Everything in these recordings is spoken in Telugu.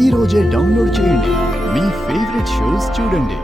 ఈ రోజే డౌన్లోడ్ చేయండి. మీ ఫేవరెట్ షోస్ చూడండి.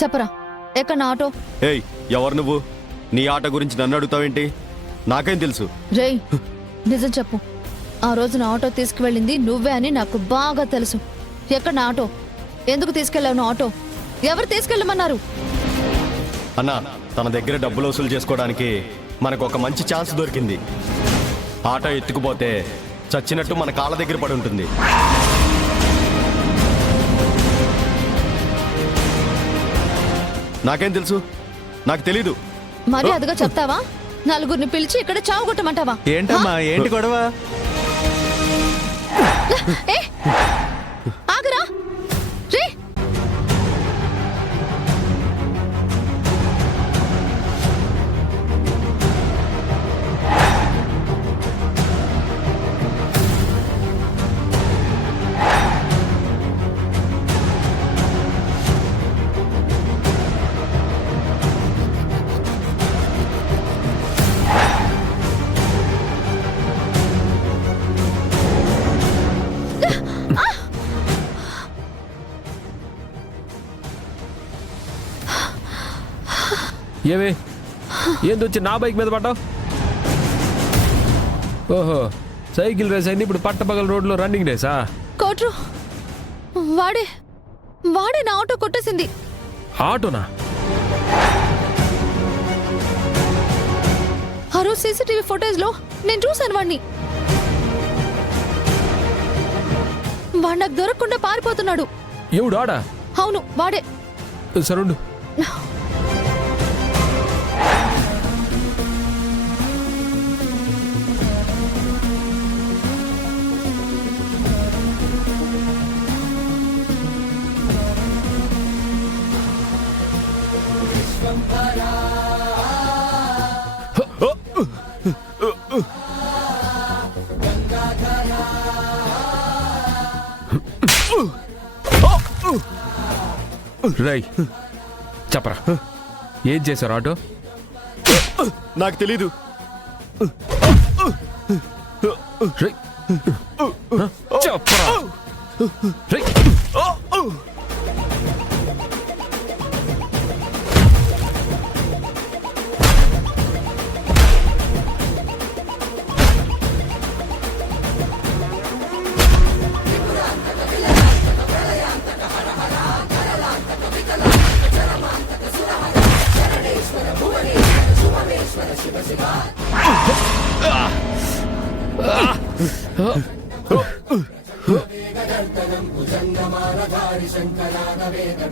చెప్పరా, ఎక్కడ నా ఆటో? ఏయ్, ఎవరు నువ్వు? నీ ఆట గురించి నన్ను అడుగుతావేంటి? నాకేం తెలుసు? రేయ్, నిజం చెప్పు. ఆ రోజు నా ఆటో తీసుకువెళ్ళింది నువ్వే అని నాకు బాగా తెలుసు. ఎక్కడ నా ఆటో? ఎందుకు తీసుకెళ్ళావు నా ఆటో? ఎవరు తీసుకెళ్ళమన్నారు? అన్నా, తన దగ్గర డబ్బులు వసూలు చేసుకోవడానికి మనకు ఒక మంచి ఛాన్స్ దొరికింది. ఆటో ఎత్తుకుపోతే చచ్చినట్టు మన కాళ్ళ దగ్గర పడి ఉంటుంది. నాకేం తెలుసు? నాకు తెలీదు. మరి అదిగా చెప్తావా? నలుగురిని పిలిచి ఇక్కడ చావు కొట్టమంటావా? ఏంటమ్మా, ఏంటి గొడవ? ఆగరా రే. ఏమి ఏందొచ్చి నా బైక్ మీద పడ్డావు? ఓహో, సైకిల్ రేస్ అయింది, ఇప్పుడు పట్టపగల రోడ్లో రన్నింగ్ రేసా? కోట్రు, వాడే వాడే నా ఆటో కొట్టేసింది. ఆటోనా? ఆ రోజు సీసీటీవీ ఫుటేజ్ లో నేను చూశాను వాడిని. వాడు నాకు దొరకకుండా పారిపోతున్నాడు. ఎవడు ఆడా? అవును, వాడే. సరుండు. రై, చెప్పరా, ఏం చేశారు ఆటో? నాకు తెలీదు. చెప్పరా. శంకరాన వేద